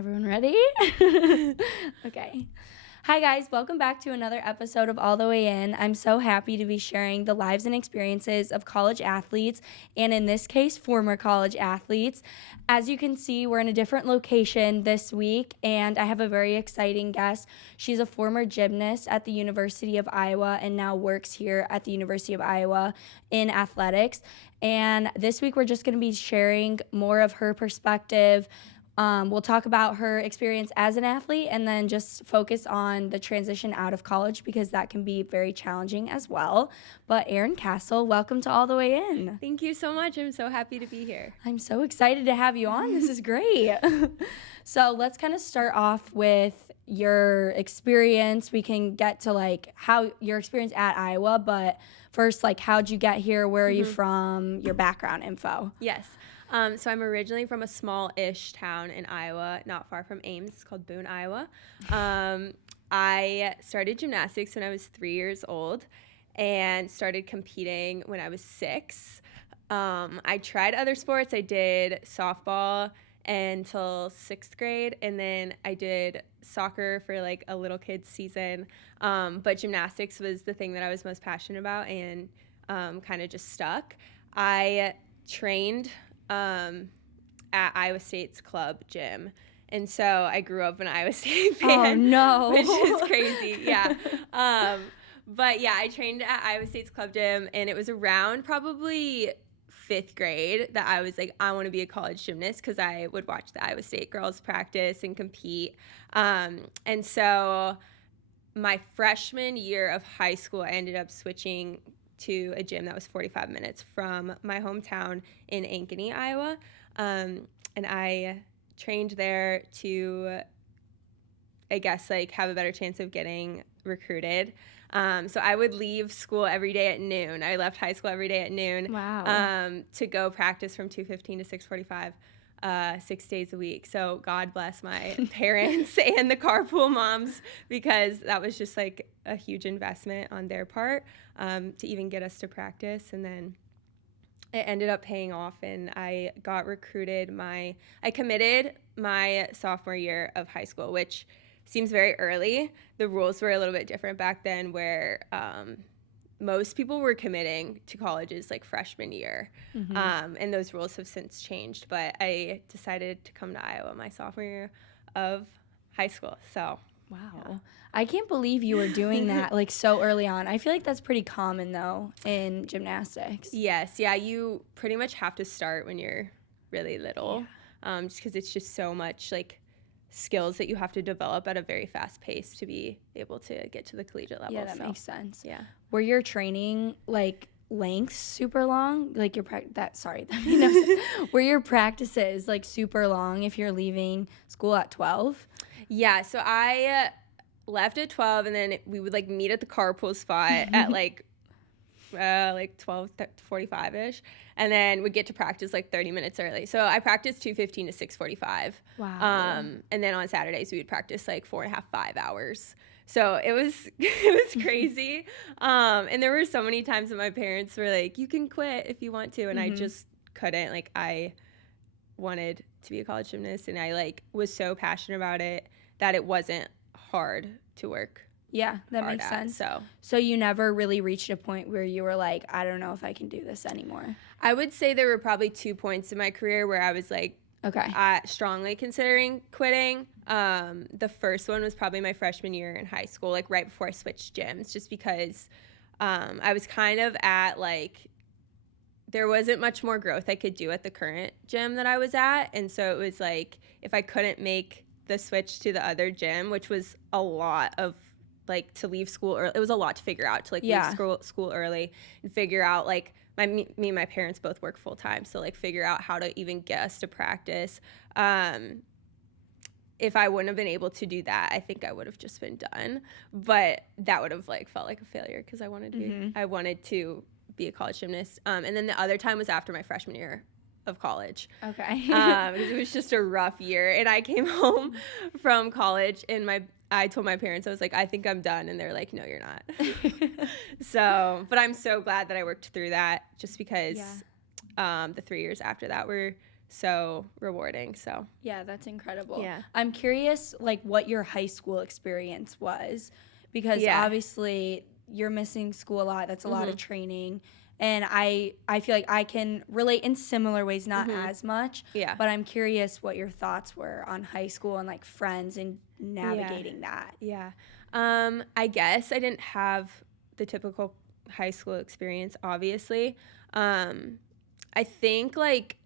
Everyone ready? Okay. Hi, guys. Welcome back to another episode of All the Way In. I'm so happy to be sharing the lives and experiences of college athletes, and in this case, former college athletes. As you can see, we're in a different location this week, and I have a very exciting guest. She's a former gymnast at the University of Iowa and now works here at the University of Iowa in athletics. And this week, we're just going to be sharing more of her perspective. We'll talk about her experience as an athlete and then just focus on the transition out of college because that can be very challenging as well. But Erin Castle, welcome to All the Way In. Thank you so much. I'm so happy to be here. I'm so excited to have you on. This is great. So let's kind of start off with your experience. We can get to like how your experience at Iowa, but first, like how'd you get here? Where are you from? Your background info. Yes. So I'm originally from a small-ish town in Iowa, not far from Ames. It's called Boone, Iowa. I started gymnastics when I was 3 years old and started competing when I was 6. I tried other sports. I did softball until 6th grade, and then I did soccer for like a little kid's season. But gymnastics was the thing that I was most passionate about and kind of just stuck. I trained at Iowa State's club gym. And so I grew up an Iowa State fan. Oh, no. Which is crazy, yeah. But yeah, I trained at Iowa State's club gym, and it was around probably 5th grade that I was like, I want to be a college gymnast because I would watch the Iowa State girls practice and compete. And so my freshman year of high school, I ended up switching to a gym that was 45 minutes from my hometown in Ankeny, Iowa. And I trained there to, I guess, like have a better chance of getting recruited. So I would leave school every day at noon. I left high school every day at noon. Wow. To go practice from 2:15 to 6:45. 6 days a week. So God bless my parents and the carpool moms, because that was just like a huge investment on their part to even get us to practice. And then it ended up paying off, and I got recruited. I committed my sophomore year of high school, which seems very early. The rules were a little bit different back then, where most people were committing to colleges like freshman year, and those rules have since changed. But I decided to come to Iowa my sophomore year of high school. So, Wow. Yeah. I can't believe you were doing that like so early on. I feel like that's pretty common though in gymnastics. Yes, yeah, you pretty much have to start when you're really little, just because it's just so much like skills that you have to develop at a very fast pace to be able to get to the collegiate level. Yeah, that makes sense. Yeah. Were your training like lengths super long? Like your were your practices like super long if you're leaving school at 12? Yeah, so I left at 12, and then we would like meet at the carpool spot at like 12:45ish, and then we'd get to practice like 30 minutes early. So I practiced 2:15 to 6:45. Wow. And then on Saturdays we would practice like 4.5, 5 hours. So it was crazy. And there were so many times that my parents were like, "You can quit if you want to," and I just couldn't. Like I wanted to be a college gymnast, and I like was so passionate about it that it wasn't hard to work. Yeah, that makes sense. So you never really reached a point where you were like, I don't know if I can do this anymore. I would say there were probably 2 points in my career where I was like, Okay. Strongly considering quitting. The first one was probably my freshman year in high school, like right before I switched gyms, just because I was kind of at like, there wasn't much more growth I could do at the current gym that I was at. And so it was like, if I couldn't make the switch to the other gym, which was a lot of like to leave school early. It was a lot to figure out to like leave school early and figure out like me and my parents both work full time. So like figure out how to even get us to practice. If I wouldn't have been able to do that, I think I would have just been done. But that would have like felt like a failure because I wanted to be a college gymnast. And then the other time was after my freshman year of college. Okay. It was just a rough year, and I came home from college, and I told my parents, I was like, I think I'm done, and they're like, no, you're not. So, but I'm so glad that I worked through that, just because the 3 years after that were so rewarding. So Yeah, that's incredible. Yeah. I'm curious, like, what your high school experience was, because obviously you're missing school a lot. That's a lot of training. And I feel like I can relate in similar ways, not as much. Yeah. But I'm curious what your thoughts were on high school and, like, friends and navigating that. Yeah. I guess I didn't have the typical high school experience, obviously. I think, like,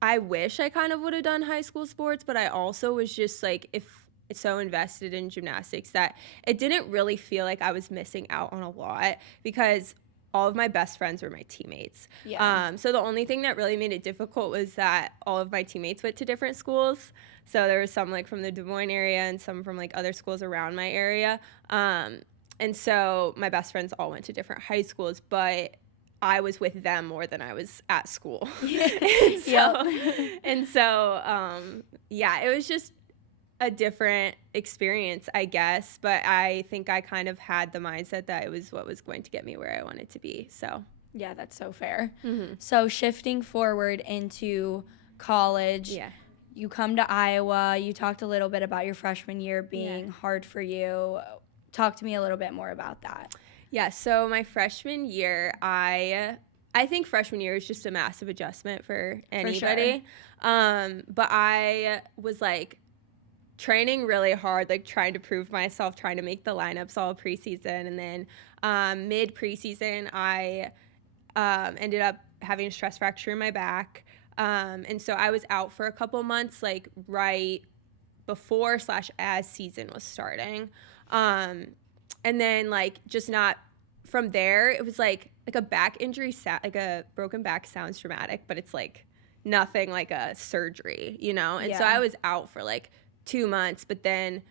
I wish I kind of would have done high school sports, but I also was just, like, so invested in gymnastics that it didn't really feel like I was missing out on a lot because all of my best friends were my teammates. Yeah. So the only thing that really made it difficult was that all of my teammates went to different schools. So there was some, like, from the Des Moines area and some from, like, other schools around my area. And so my best friends all went to different high schools, but I was with them more than I was at school. and so, yeah, it was just a different experience, I guess. But I think I kind of had the mindset that it was what was going to get me where I wanted to be. So yeah, that's so fair. So shifting forward into college, you come to Iowa. You talked a little bit about your freshman year being hard for you. Talk to me a little bit more about that. Yeah, so my freshman year, I think freshman year is just a massive adjustment for anybody. But I was, like, training really hard, like, trying to prove myself, trying to make the lineups all preseason. And then mid-preseason, I ended up having a stress fracture in my back. And so I was out for a couple months, like, right before / as season was starting. And then, like, just not from there, it was like a back injury, like a broken back sounds dramatic, but it's, like, nothing like a surgery, you know? And so I was out for, like, 2 months, but then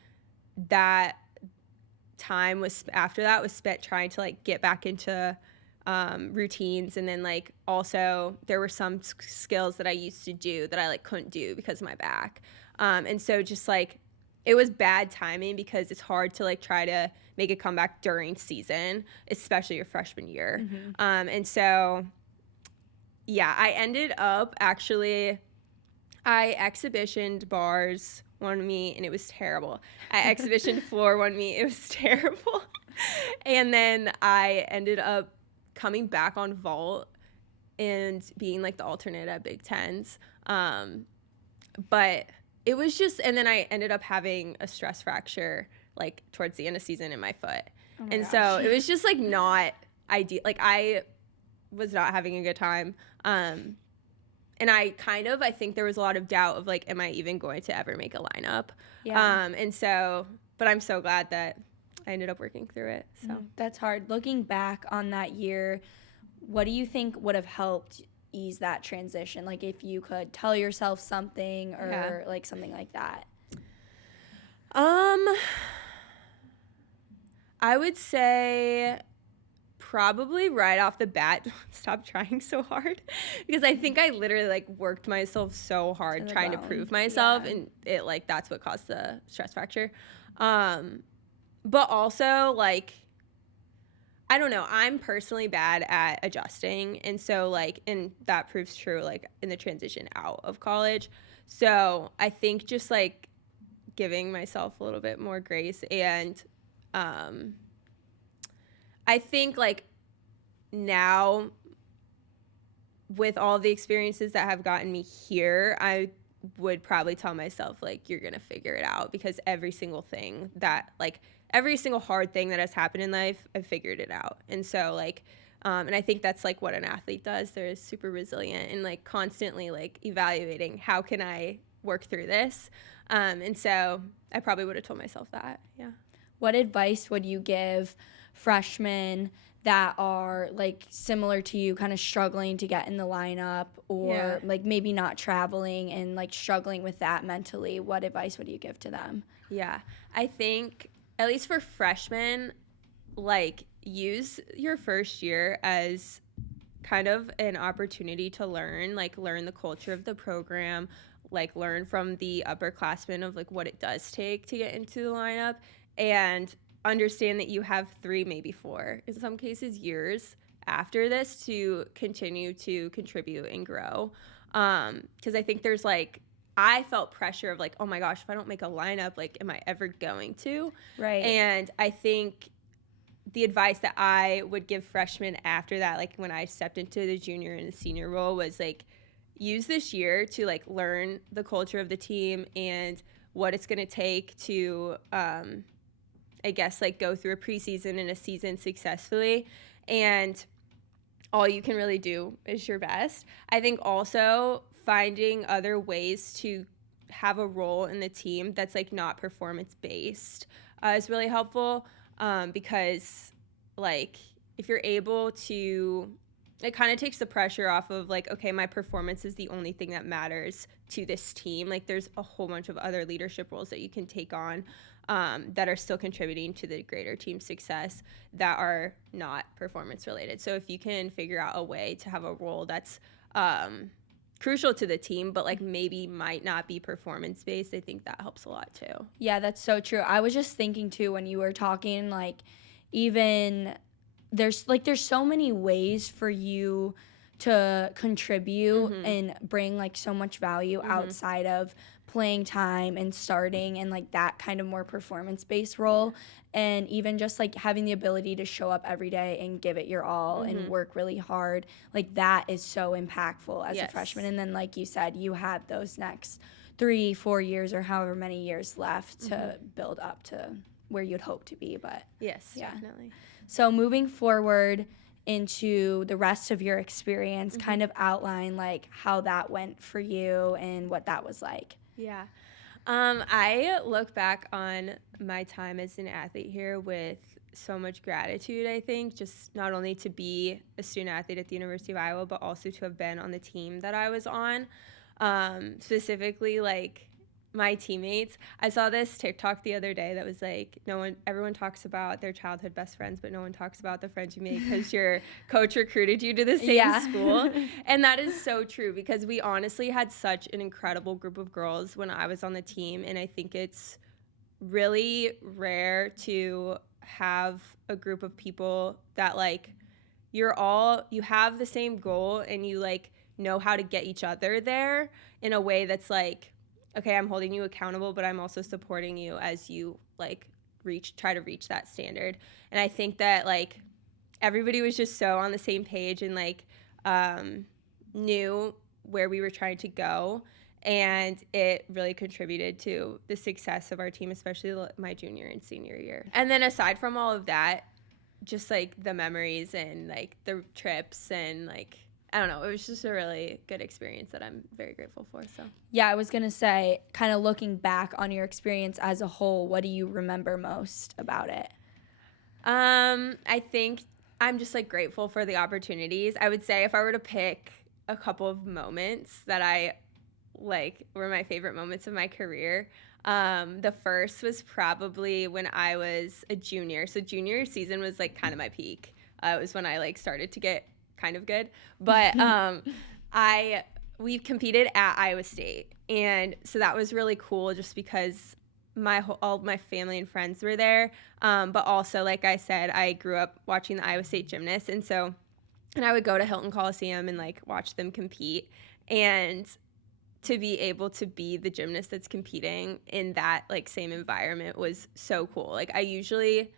that time was after that was spent trying to, like, get back into routines. And then, like, also there were some skills that I used to do that I, like, couldn't do because of my back. And so just, like, it was bad timing because it's hard to, like, try to make a comeback during season, especially your freshman year. And so, yeah, I ended up actually, I exhibitioned bars one meet and it was terrible. I exhibitioned floor one meet, it was terrible. And then I ended up coming back on vault and being, like, the alternate at Big Tens. But it was just, and then I ended up having a stress fracture, like, towards the end of season in my foot. So it was just, like, not ideal. Like, I was not having a good time. And I think there was a lot of doubt of, like, am I even going to ever make a lineup? And so, but I'm so glad that I ended up working through it. So that's hard. Looking back on that year, what do you think would have helped ease that transition? Like, if you could tell yourself something or like something like that. I would say probably right off the bat, stop trying so hard, because I think I literally, like, worked myself so hard trying to prove myself, and it, like, that's what caused the stress fracture. But also, like, I don't know, I'm personally bad at adjusting, and so, like, and that proves true, like, in the transition out of college. So I think just, like, giving myself a little bit more grace, and I think, like, now with all the experiences that have gotten me here, I would probably tell myself, like, you're gonna figure it out, because every single thing that, like, every single hard thing that has happened in life, I've figured it out. And so, like, and I think that's, like, what an athlete does. They're super resilient and, like, constantly, like, evaluating, how can I work through this? And so I probably would have told myself that. Yeah. What advice would you give freshmen that are, like, similar to you, kind of struggling to get in the lineup, or like maybe not traveling and, like, struggling with that mentally? What advice would you give to them? Yeah, I think, at least for freshmen, like, use your first year as kind of an opportunity to learn the culture of the program, like, learn from the upperclassmen of, like, what it does take to get into the lineup, and understand that you have 3, maybe 4, in some cases, years after this to continue to contribute and grow. Because I think there's like, I felt pressure of like, oh my gosh, if I don't make a lineup, like, am I ever going to? Right. And I think the advice that I would give freshmen after that, like when I stepped into the junior and the senior role, was like, use this year to like learn the culture of the team and what it's going to take to, I guess, like go through a preseason and a season successfully. And all you can really do is your best. I think also finding other ways to have a role in the team that's like not performance based is really helpful, because like if you're able to, it kind of takes the pressure off of like, okay, my performance is the only thing that matters to this team. Like there's a whole bunch of other leadership roles that you can take on, that are still contributing to the greater team success that are not performance related. So if you can figure out a way to have a role that's crucial to the team, but like maybe might not be performance based, I think that helps a lot too. Yeah, that's so true. I was just thinking too when you were talking, like, even there's so many ways for you to contribute and bring like so much value outside of playing time and starting and like that kind of more performance based role. And even just like having the ability to show up every day and give it your all and work really hard, like that is so impactful as a freshman. And then like you said, you have those next 3-4 years or however many years left to build up to where you'd hope to be. But definitely. So moving forward into the rest of your experience, kind of outline like how that went for you and what that was like. Yeah. I look back on my time as an athlete here with so much gratitude, I think, just not only to be a student athlete at the University of Iowa, but also to have been on the team that I was on. Specifically, like, my teammates. I saw this TikTok the other day that was like, everyone talks about their childhood best friends, but no one talks about the friends you make because your coach recruited you to the same school. And that is so true, because we honestly had such an incredible group of girls when I was on the team. And I think it's really rare to have a group of people that like, you have the same goal and you like know how to get each other there in a way that's like, okay, I'm holding you accountable, but I'm also supporting you as you like try to reach that standard. And I think that like everybody was just so on the same page and like knew where we were trying to go. And it really contributed to the success of our team, especially my junior and senior year. And then aside from all of that, just like the memories and like the trips and like, I don't know, it was just a really good experience that I'm very grateful for. So yeah, I was going to say, kind of looking back on your experience as a whole, what do you remember most about it? I think I'm just like grateful for the opportunities. I would say if I were to pick a couple of moments that I like were my favorite moments of my career, the first was probably when I was a junior. So junior season was like kind of my peak. It was when I like started to get kind of good, but we competed at Iowa State, and so that was really cool just because all my family and friends were there, but also like I said, I grew up watching the Iowa State gymnasts, and I would go to Hilton Coliseum and like watch them compete, and to be able to be the gymnast that's competing in that like same environment was so cool. Like I usually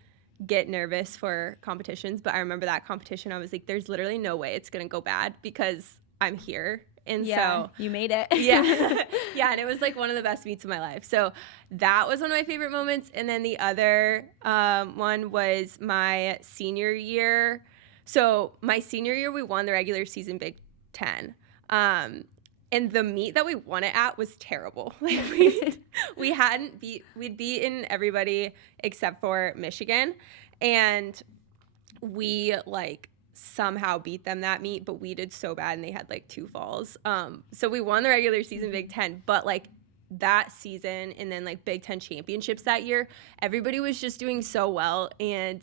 get nervous for competitions, but I remember that competition, I was like, there's literally no way it's gonna go bad because I'm here. And so you made it. yeah, and it was like one of the best meets of my life. So that was one of my favorite moments. And then the other one was my senior year. So my senior year, we won the regular season Big Ten. And the meet that we won it at was terrible. Like we'd beaten everybody except for Michigan, and we like somehow beat them that meet, but we did so bad and they had like 2 falls. So we won the regular season Big Ten, but like that season and then like Big Ten championships that year, everybody was just doing so well, and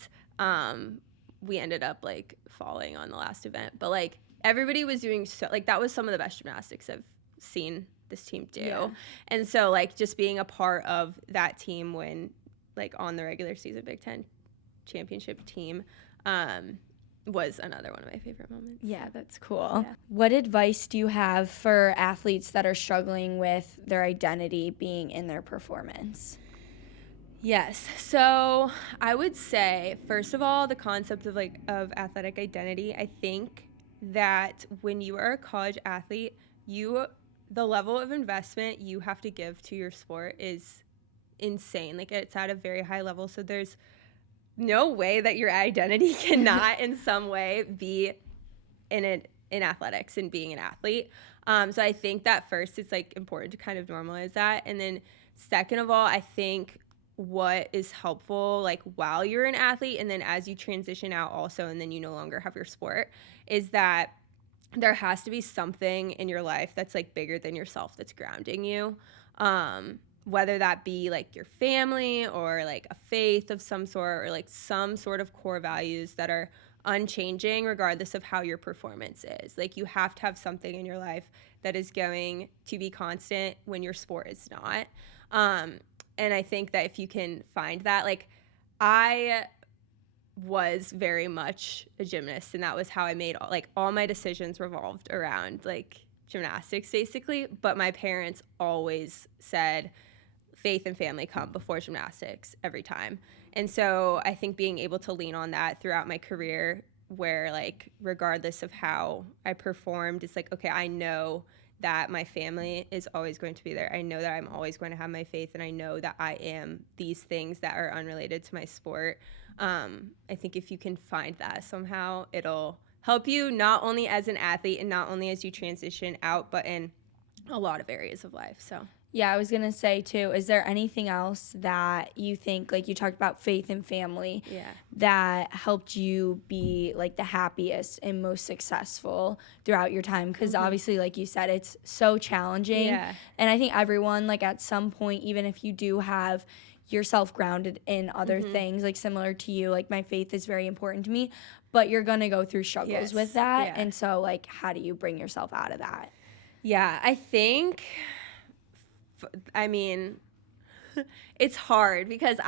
we ended up like falling on the last event, but like everybody was doing so, like that was some of the best gymnastics I've seen this team do. Yeah. And so like just being a part of that team when like on the regular season Big Ten championship team was another one of my favorite moments. Yeah, that's cool. Yeah. What advice do you have for athletes that are struggling with their identity being in their performance? Yes. So I would say, first of all, the concept of athletic identity, I think that when you are a college athlete, the level of investment you have to give to your sport is insane. Like, it's at a very high level. So there's no way that your identity cannot in some way be in athletics and being an athlete. So I think that first it's like important to kind of normalize that. And then second of all, I think what is helpful, like while you're an athlete and then as you transition out also, and then you no longer have your sport, is that there has to be something in your life that's like bigger than yourself that's grounding you. Whether that be like your family or like a faith of some sort, or like some sort of core values that are unchanging regardless of how your performance is. Like, you have to have something in your life that is going to be constant when your sport is not. And I think that if you can find that, like, I was very much a gymnast, and that was how I made all my decisions revolved around like gymnastics basically. But my parents always said faith and family come before gymnastics every time. And so I think being able to lean on that throughout my career, where like regardless of how I performed, it's like, okay, I know that my family is always going to be there. I know that I'm always going to have my faith, and I know that I am these things that are unrelated to my sport. I think if you can find that somehow, it'll help you not only as an athlete and not only as you transition out, but in a lot of areas of life. So yeah, I was going to say too, is there anything else that you think, like you talked about faith and family, that helped you be like the happiest and most successful throughout your time? Because obviously, like you said, it's so challenging. Yeah. And I think everyone, like at some point, even if you do have yourself grounded in other things, like similar to you, like my faith is very important to me, but you're going to go through struggles with that. Yeah. And so like, how do you bring yourself out of that? Yeah, I think, I mean, it's hard because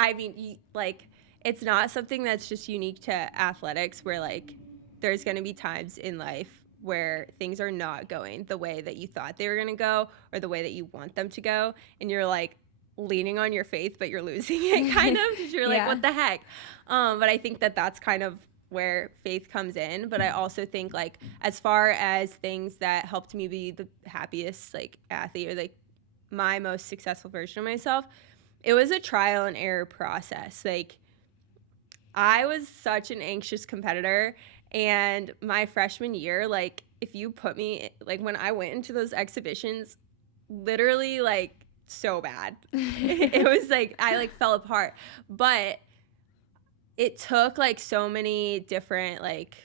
it's not something that's just unique to athletics, where like there's going to be times in life where things are not going the way that you thought they were going to go or the way that you want them to go. And you're like leaning on your faith, but you're losing it kind of, because you're like, what the heck? But I think that that's kind of where faith comes in. But I also think like as far as things that helped me be the happiest like athlete, or like my most successful version of myself, it was a trial and error process. Like, I was such an anxious competitor, and my freshman year, like if you put me, like when I went into those exhibitions, literally like so bad. It was like I like fell apart. But it took like so many different like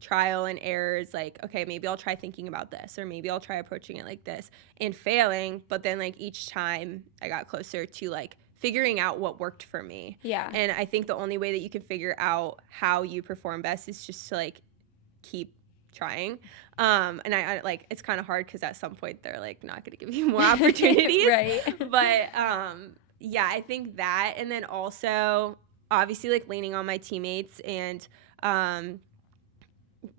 trial and errors, like, okay, maybe I'll try thinking about this, or maybe I'll try approaching it like this, and failing. But then like each time I got closer to like figuring out what worked for me. Yeah. And I think the only way that you can figure out how you perform best is just to like keep trying. And I like, it's kind of hard because at some point they're like not going to give you more opportunities. Right. But yeah, I think that. And then also obviously like leaning on my teammates and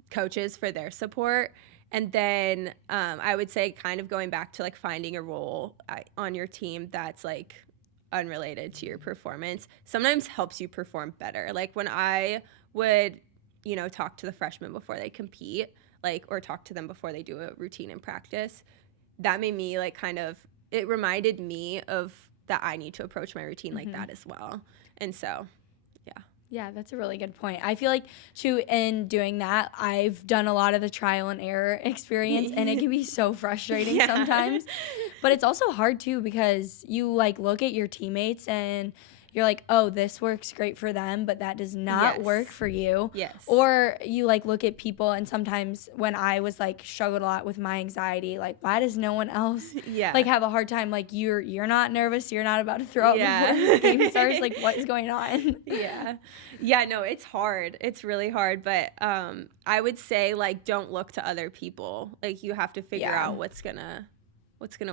coaches for their support. And then I would say kind of going back to like finding a role on your team that's like unrelated to your performance sometimes helps you perform better. Like when I would, you know, talk to the freshmen before they compete, like, or talk to them before they do a routine in practice, that made me like kind of, it reminded me of that I need to approach my routine like that as well. And so, yeah. Yeah, that's a really good point. I feel like, too, in doing that, I've done a lot of the trial and error experience, and it can be so frustrating sometimes. But it's also hard, too, because you, like, look at your teammates and you're like, oh, this works great for them, but that does not work for you. Yes. Or you, like, look at people, and sometimes when I was, like, struggled a lot with my anxiety, like, why does no one else, like, have a hard time? Like, you're not nervous. You're not about to throw up before the game starts. Like, what is going on? Yeah, no, it's hard. It's really hard. But I would say, like, don't look to other people. Like, you have to figure out what's gonna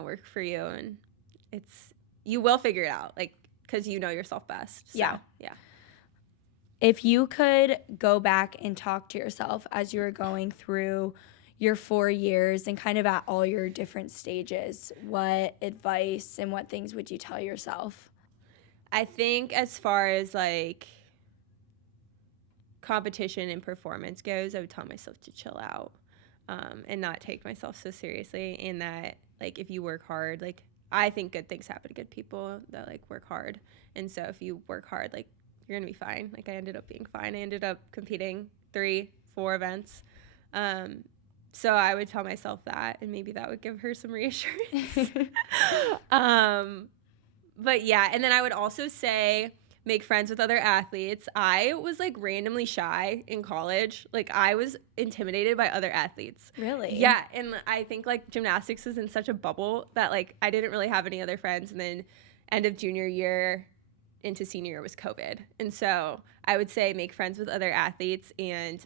work for you. And you will figure it out. Like, because you know yourself best. So, yeah. if you could go back and talk to yourself as you were going through your 4 years and kind of at all your different stages, what advice and what things would you tell yourself? I think as far as like competition and performance goes, I would tell myself to chill out, and not take myself so seriously, and that like if you work hard, like I think good things happen to good people that like work hard. And so if you work hard, like you're gonna be fine. Like I ended up being fine. I ended up competing 3-4 events. So I would tell myself that, and maybe that would give her some reassurance. But yeah, and then I would also say make friends with other athletes. I was like randomly shy in college. Like I was intimidated by other athletes. Really? Yeah, and I think like gymnastics was in such a bubble that like I didn't really have any other friends. And then end of junior year into senior year was COVID. And so I would say make friends with other athletes and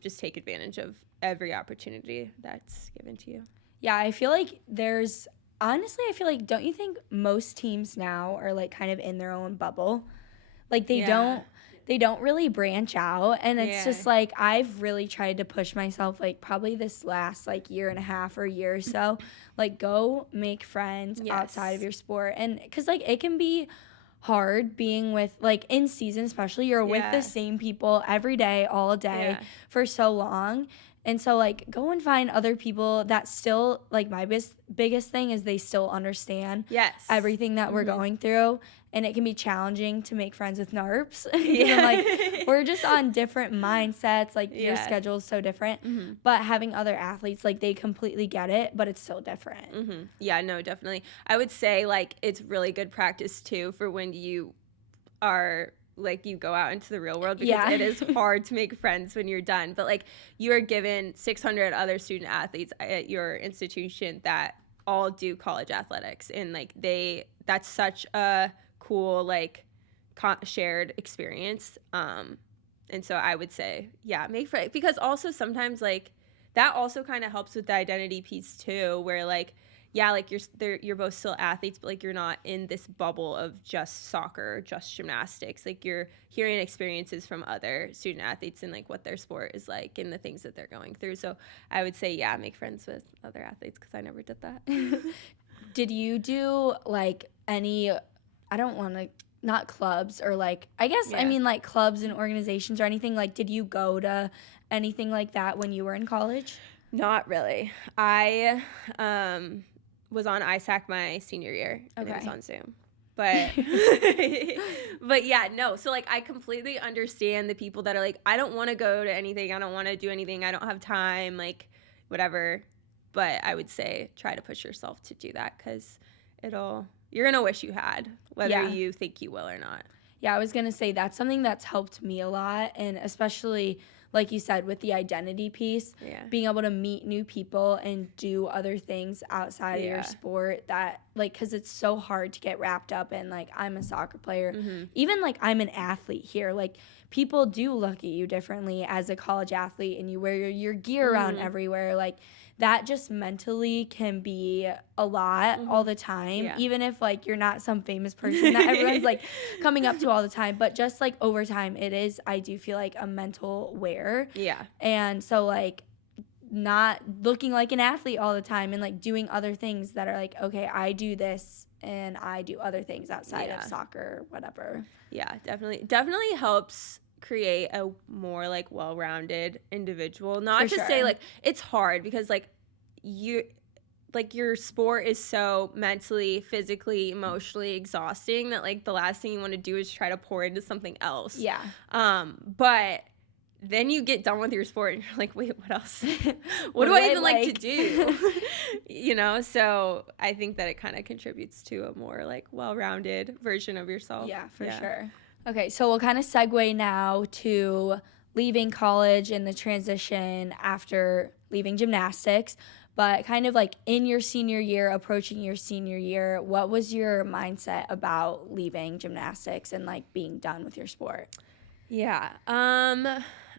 just take advantage of every opportunity that's given to you. Yeah, I feel like honestly, I feel like, don't you think most teams now are like kind of in their own bubble? Like they don't really branch out, and it's just like I've really tried to push myself like probably this last like year and a half or year or so, like go make friends outside of your sport. And cuz like it can be hard being with like in season, especially you're with the same people every day all day for so long. And so like go and find other people that still, like my biggest thing is they still understand everything that we're going through. And it can be challenging to make friends with NARPs because like we're just on different mindsets, like your schedule is so different. But having other athletes, like they completely get it, but it's still different. Yeah, no, definitely. I would say like it's really good practice too for when you are like you go out into the real world, because it is hard to make friends when you're done. But like you are given 600 other student athletes at your institution that all do college athletics, and like that's such a cool like shared experience. And so I would say make friends, because also sometimes like that also kind of helps with the identity piece too, where like like you're both still athletes, but like you're not in this bubble of just soccer, just gymnastics. Like you're hearing experiences from other student athletes and like what their sport is like and the things that they're going through. So I would say make friends with other athletes, because I never did that. Did you do like any, I don't want to, not clubs or like, I guess I mean like clubs and organizations or anything, like did you go to anything like that when you were in college? Not really. I was on ISAC my senior year, and it was on Zoom. But but yeah, no. So like I completely understand the people that are like, I don't want to go to anything, I don't want to do anything, I don't have time, like whatever. But I would say try to push yourself to do that, because you're gonna wish you had, whether you think you will or not. Yeah, I was gonna say that's something that's helped me a lot, and especially like you said, with the identity piece, being able to meet new people and do other things outside of your sport, that like, because it's so hard to get wrapped up in like, I'm a soccer player, even like I'm an athlete here, like people do look at you differently as a college athlete, and you wear your gear around everywhere, like that just mentally can be a lot all the time, even if like you're not some famous person that everyone's like coming up to all the time, but just like over time it is, I do feel like, a mental wear. And so like not looking like an athlete all the time and like doing other things that are like, okay, I do this and I do other things outside of soccer, whatever. Definitely helps create a more like well-rounded individual. Not to say like it's hard, because like your sport is so mentally, physically, emotionally exhausting that like the last thing you want to do is try to pour into something else. But then you get done with your sport and you're like, wait, what else? what do I even like to do? So I think that it kind of contributes to a more like well-rounded version of yourself. For sure. Okay, so we'll kind of segue now to leaving college and the transition after leaving gymnastics, but kind of like in your senior year, approaching your senior year, what was your mindset about leaving gymnastics and like being done with your sport?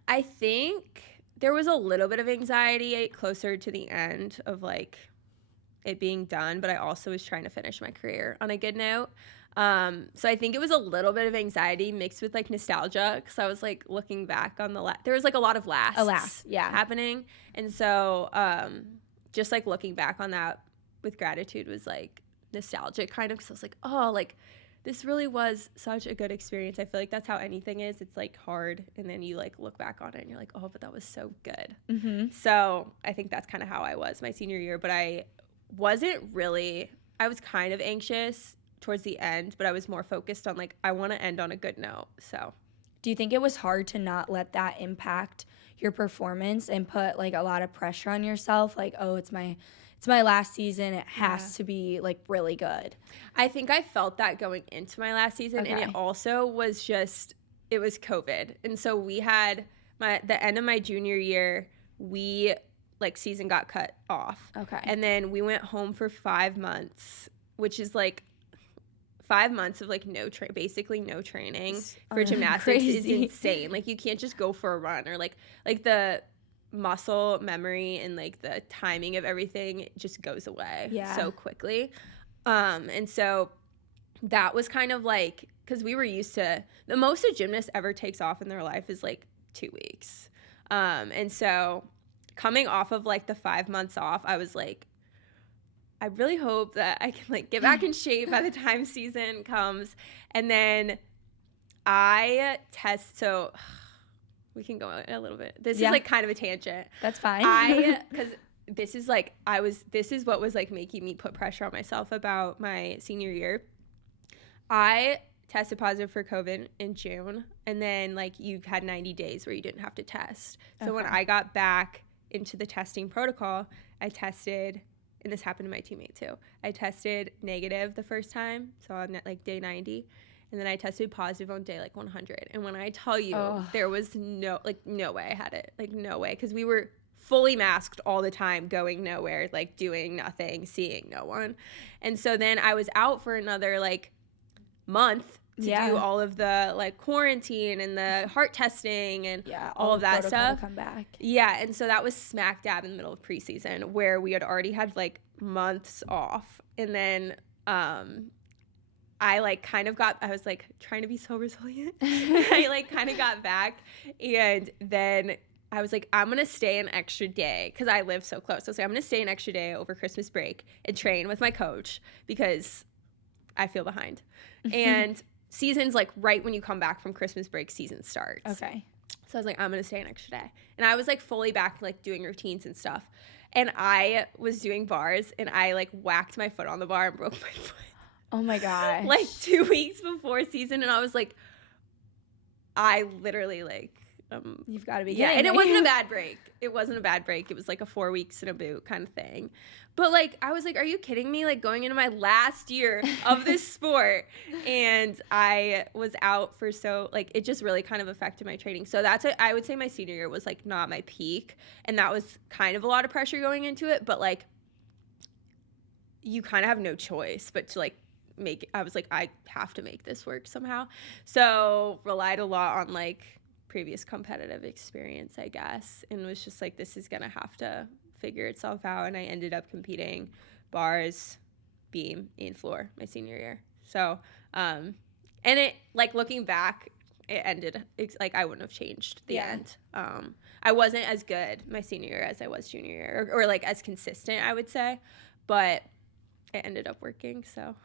I think there was a little bit of anxiety closer to the end of like it being done, but I also was trying to finish my career on a good note. So I think it was a little bit of anxiety mixed with like nostalgia, because I was like looking back on there was like a lot of lasts happening. And so just like looking back on that with gratitude was like nostalgic kind of, because I was like, oh, like this really was such a good experience. I feel like that's how anything is. It's like hard, and then you like look back on it and you're like, oh, but that was so good. Mm-hmm. So I think that's kind of how I was my senior year, but I was kind of anxious towards the end, but I was more focused on like, I want to end on a good note. So do you think it was hard to not let that impact your performance and put like a lot of pressure on yourself? Like, oh, it's my last season. It has to be like really good. I think I felt that going into my last season. Okay. And it also was it was COVID. And so we had the end of my junior year, season got cut off. Okay. And then we went home for 5 months, which is like 5 months of like basically no training for gymnastics is insane. Like you can't just go for a run, or like the muscle memory and like the timing of everything just goes away so quickly. And so that was kind of like, because we were used to, the most a gymnast ever takes off in their life is like 2 weeks. And so coming off of like the 5 months off, I was like, I really hope that I can like get back in shape by the time season comes. And then so we can go a little bit. This is like kind of a tangent. That's fine. Because this is what was like making me put pressure on myself about my senior year. I tested positive for COVID in June, and then like you had 90 days where you didn't have to test. So when I got back into the testing protocol, I tested, and this happened to my teammate too. I tested negative the first time, so on like day 90. And then I tested positive on day like 100. And when I tell you, there was no way I had it. Like no way. Because we were fully masked all the time, going nowhere, like doing nothing, seeing no one. And so then I was out for another like month to do all of the like quarantine and the heart testing and all of that stuff. Come back. Yeah. And so that was smack dab in the middle of preseason, where we had already had like months off. And then I was like trying to be so resilient. I like kind of got back, and then I was like, I'm going to stay an extra day, because I live so close. So I was like, I'm going to stay an extra day over Christmas break and train with my coach, because I feel behind. And season's like right when you come back from Christmas break, season starts. Okay. So I was like, I'm going to stay an extra day. And I was like fully back, like doing routines and stuff. And I was doing bars, and I like whacked my foot on the bar and broke my foot. Oh my gosh. Like 2 weeks before season, and I was like, I literally like, you've got to be kidding me. It wasn't a bad break. It wasn't a bad break. It was like a 4 weeks in a boot kind of thing. But like, I was like, are you kidding me? Like going into my last year of this sport, and I was out for it just really kind of affected my training. So I would say my senior year was like not my peak, and that was kind of a lot of pressure going into it, but like you kind of have no choice but to like I was like, I have to make this work somehow. So relied a lot on like previous competitive experience, I guess, and was just like, this is gonna have to figure itself out. And I ended up competing bars, beam, and floor my senior year. So and it, like looking back, it ended like I wouldn't have changed the end. I wasn't as good my senior year as I was junior year, or like as consistent, I would say, but it ended up working. So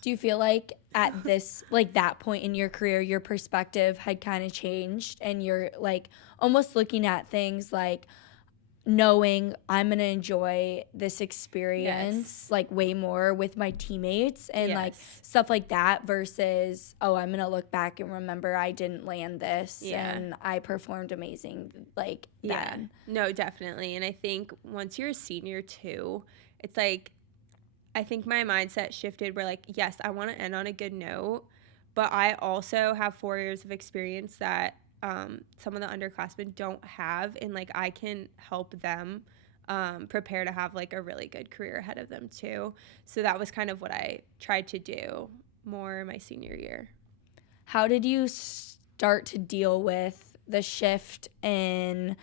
do you feel like at this, like that point in your career, your perspective had kind of changed, and you're like almost looking at things like knowing I'm going to enjoy this experience like way more with my teammates and like stuff like that, versus, oh, I'm going to look back and remember I didn't land this and I performed amazing like then. No, definitely. And I think once you're a senior too, it's like, I think my mindset shifted where like, yes, I want to end on a good note, but I also have 4 years of experience that some of the underclassmen don't have, and like I can help them prepare to have like a really good career ahead of them too. So that was kind of what I tried to do more my senior year. How did you start to deal with the shift in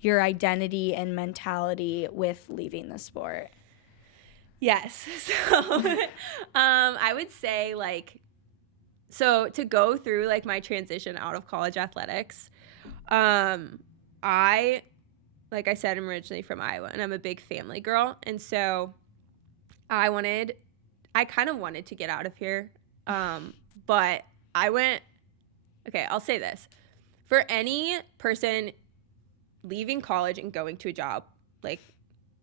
your identity and mentality with leaving the sport? Yes. So I would say like So to go through like my transition out of college athletics, I, like I said, I'm originally from Iowa, and I'm a big family girl. And so I kind of wanted to get out of here. But I'll say this. For any person leaving college and going to a job, like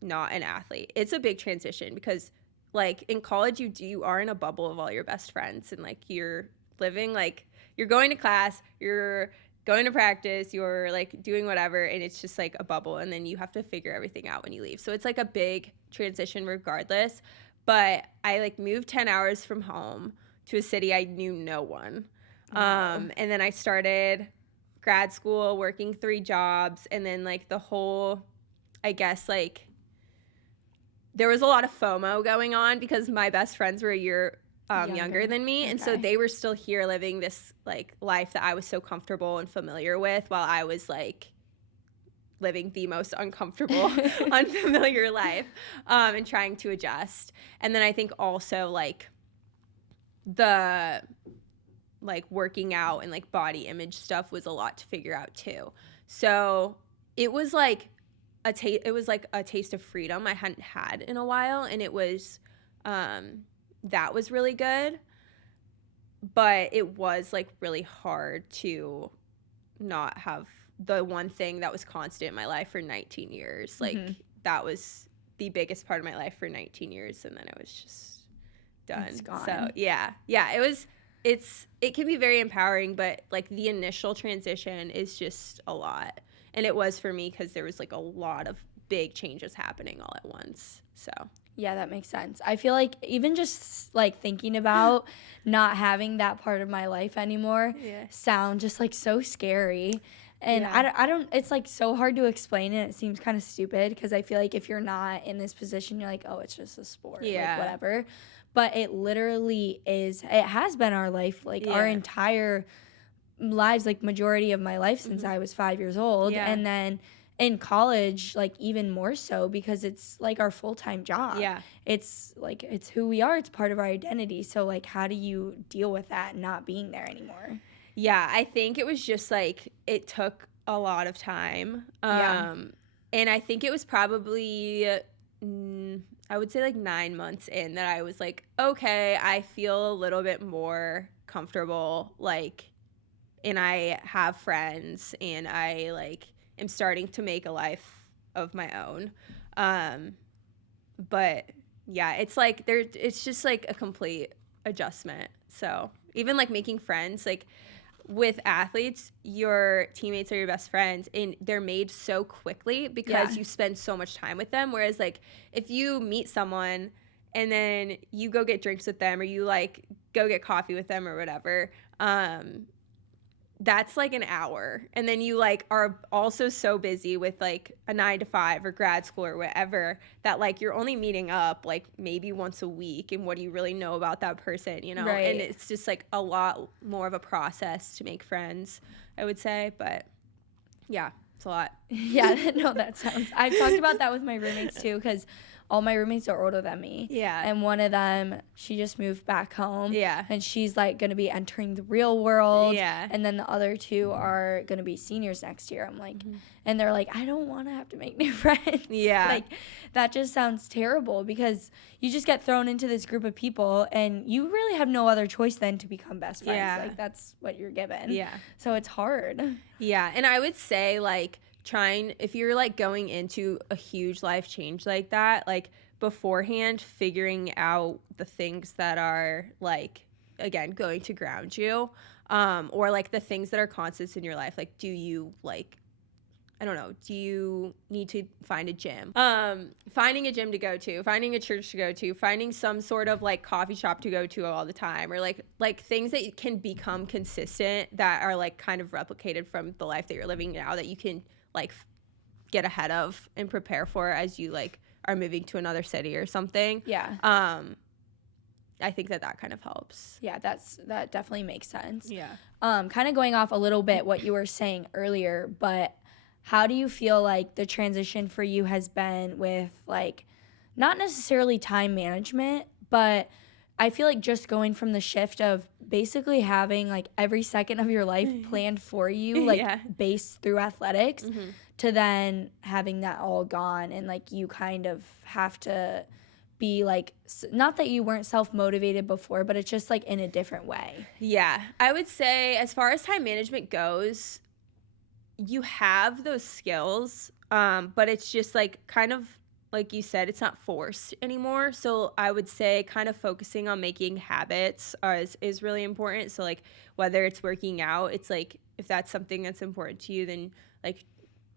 not an athlete, it's a big transition because like in college you are in a bubble of all your best friends, and like you're living, like you're going to class, you're going to practice, you're like doing whatever, and it's just like a bubble, and then you have to figure everything out when you leave. So it's like a big transition regardless. But I like moved 10 hours from home to a city I knew no one. And then I started grad school, working 3 jobs, and then like the whole, I guess like there was a lot of FOMO going on because my best friends were a year younger than me. Okay. And so they were still here living this like life that I was so comfortable and familiar with, while I was like living the most uncomfortable, unfamiliar life, and trying to adjust. And then I think also like the like working out and like body image stuff was a lot to figure out too. So it was like a taste of freedom I hadn't had in a while, and it was that was really good. But it was like really hard to not have the one thing that was constant in my life for 19 years. Like that was the biggest part of my life for 19 years, and then it was just done. It's gone. So yeah, it can be very empowering, but like the initial transition is just a lot. And it was for me because there was like a lot of big changes happening all at once. So yeah, that makes sense. I feel like even just like thinking about not having that part of my life anymore sound just like so scary. And I don't, it's like so hard to explain, and it seems kind of stupid because I feel like if you're not in this position, you're like, oh, it's just a sport, like whatever. But it literally is, it has been our life, like our entire lives, like majority of my life since I was 5 years old. And then in college, like even more so because it's like our full-time job. It's like, it's who we are. It's part of our identity. So like, how do you deal with that not being there anymore? Yeah, I think it was just like, it took a lot of time. And I think it was probably, I would say like 9 months in that I was like, okay, I feel a little bit more comfortable, like, and I have friends, and I like am starting to make a life of my own. But yeah, it's like it's just like a complete adjustment. So even like making friends, like with athletes, your teammates are your best friends, and they're made so quickly because you spend so much time with them. Whereas like if you meet someone and then you go get drinks with them, or you like go get coffee with them or whatever, that's like an hour, and then you like are also so busy with like a 9 to 5 or grad school or whatever that like you're only meeting up like maybe once a week, and what do you really know about that person, you know? And it's just like a lot more of a process to make friends, I would say. But yeah, it's a lot. No, that sounds, I've talked about that with my roommates too, because all my roommates are older than me. And one of them, she just moved back home. And she's like going to be entering the real world. And then the other 2 are going to be seniors next year. I'm like, and they're like, I don't want to have to make new friends. Like, that just sounds terrible because you just get thrown into this group of people, and you really have no other choice than to become best friends. Like, that's what you're given. So it's hard. And I would say like, if you're like going into a huge life change like that, like beforehand figuring out the things that are like, again, going to ground you, or like the things that are constants in your life. Like, do you like, I don't know, do you need to find a gym? Finding a gym to go to, finding a church to go to, finding some sort of like coffee shop to go to all the time, or like things that can become consistent that are like kind of replicated from the life that you're living now, that you can like get ahead of and prepare for as you like are moving to another city or something. I think that kind of helps. That definitely makes sense. Kind of going off a little bit what you were saying earlier, but how do you feel like the transition for you has been with like not necessarily time management, but I feel like just going from the shift of basically having like every second of your life planned for you, like based through athletics, to then having that all gone, and like you kind of have to be like, not that you weren't self-motivated before, but it's just like in a different way. Yeah. I would say as far as time management goes, you have those skills, but it's just like kind of like you said, it's not forced anymore. So I would say kind of focusing on making habits is really important. So like whether it's working out, it's like if that's something that's important to you, then like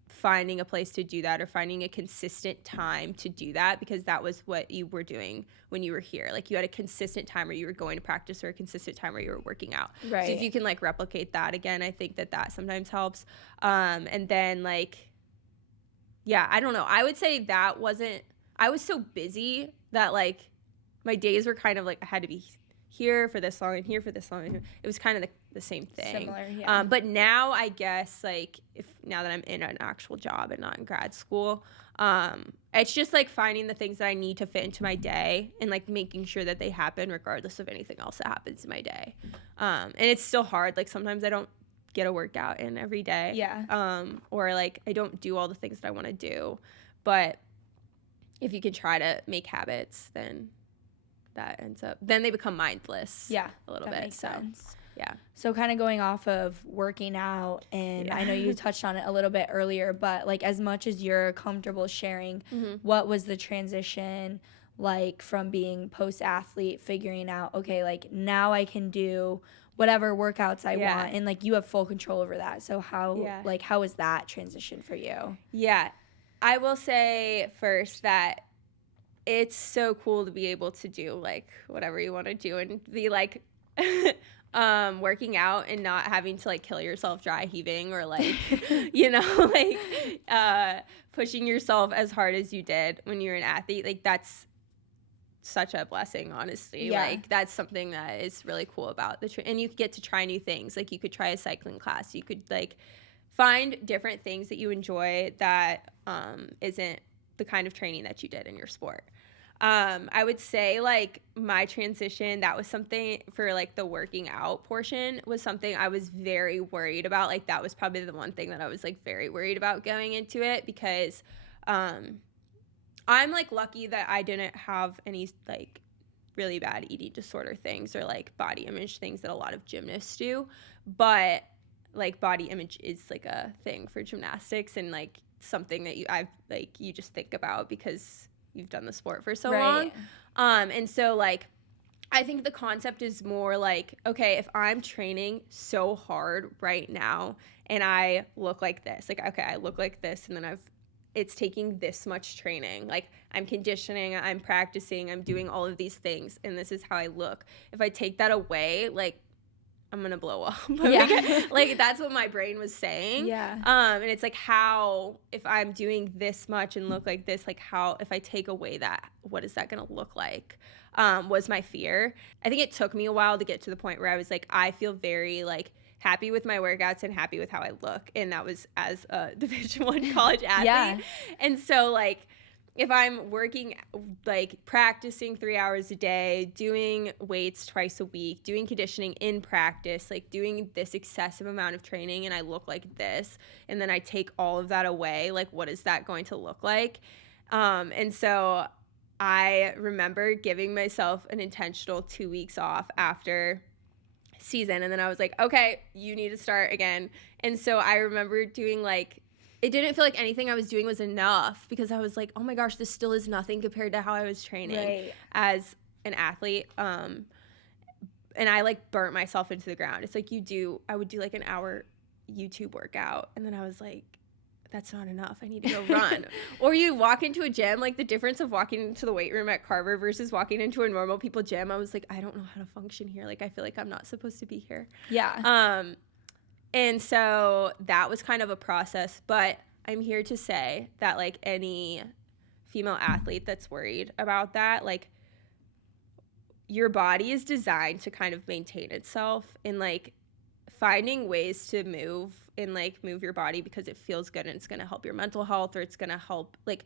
finding a place to do that or finding a consistent time to do that, because that was what you were doing when you were here. Like you had a consistent time where you were going to practice or a consistent time where you were working out. Right. So if you can like replicate that again, I think that sometimes helps. And then like, yeah, I don't know. I would say I was so busy that like my days were kind of like I had to be here for this long and here for this long. It was kind of the same thing. Similar, yeah. But now I guess like now that I'm in an actual job and not in grad school, it's just like finding the things that I need to fit into my day and like making sure that they happen regardless of anything else that happens in my day. And it's still hard. Like sometimes I don't get a workout in every day. Yeah. Or like I don't do all the things that I want to do. But if you can try to make habits, then then they become mindless. Yeah, a little that bit. Makes sense. Yeah. So kind of going off of working out, and I know you touched on it a little bit earlier, but like as much as you're comfortable sharing, what was the transition like from being post-athlete, figuring out, okay, like now I can do whatever workouts I want, and like you have full control over that. So how was that transition for you? Yeah. I will say first that it's so cool to be able to do like whatever you want to do and be like working out and not having to like kill yourself dry heaving or like like pushing yourself as hard as you did when you were an athlete. Like that's such a blessing, honestly. Like that's something that is really cool about and you get to try new things. Like you could try a cycling class, you could like find different things that you enjoy that isn't the kind of training that you did in your sport. I would say like my transition, that was something for like the working out portion was something I was very worried about. Like that was probably the one thing that I was like very worried about going into it, because I'm like lucky that I didn't have any like really bad eating disorder things or like body image things that a lot of gymnasts do. But like body image is like a thing for gymnastics and like something that you just think about because you've done the sport for so long. And so like I think the concept is more like, okay, if I'm training so hard right now and I look like this, like okay, I look like this, and then it's taking this much training, like I'm conditioning, I'm practicing, I'm doing all of these things, and this is how I look. If I take that away, like I'm gonna blow up. Like that's what my brain was saying. And it's like, how, if I'm doing this much and look like this, like how, if I take away that, what is that gonna look like? Was my fear. I think it took me a while to get to the point where I was like, I feel very like happy with my workouts and happy with how I look, and that was as a Division I college athlete. And so like if I'm working, like practicing 3 hours a day, doing weights twice a week, doing conditioning in practice, like doing this excessive amount of training, and I look like this, and then I take all of that away, like what is that going to look like? And so I remember giving myself an intentional 2 weeks off after season, and then I was like, okay, you need to start again. And so I remember doing like, it didn't feel like anything I was doing was enough, because I was like, oh my gosh, this still is nothing compared to how I was training as an athlete. And I like burnt myself into the ground. It's like I would do like an hour YouTube workout, and then I was like, that's not enough. I need to go run. Or you walk into a gym, like the difference of walking into the weight room at Carver versus walking into a normal people gym. I was like, I don't know how to function here. Like I feel like I'm not supposed to be here. And so that was kind of a process, but I'm here to say that like any female athlete that's worried about that, like your body is designed to kind of maintain itself, and like finding ways to move and like move your body because it feels good and it's going to help your mental health, or it's going to help, like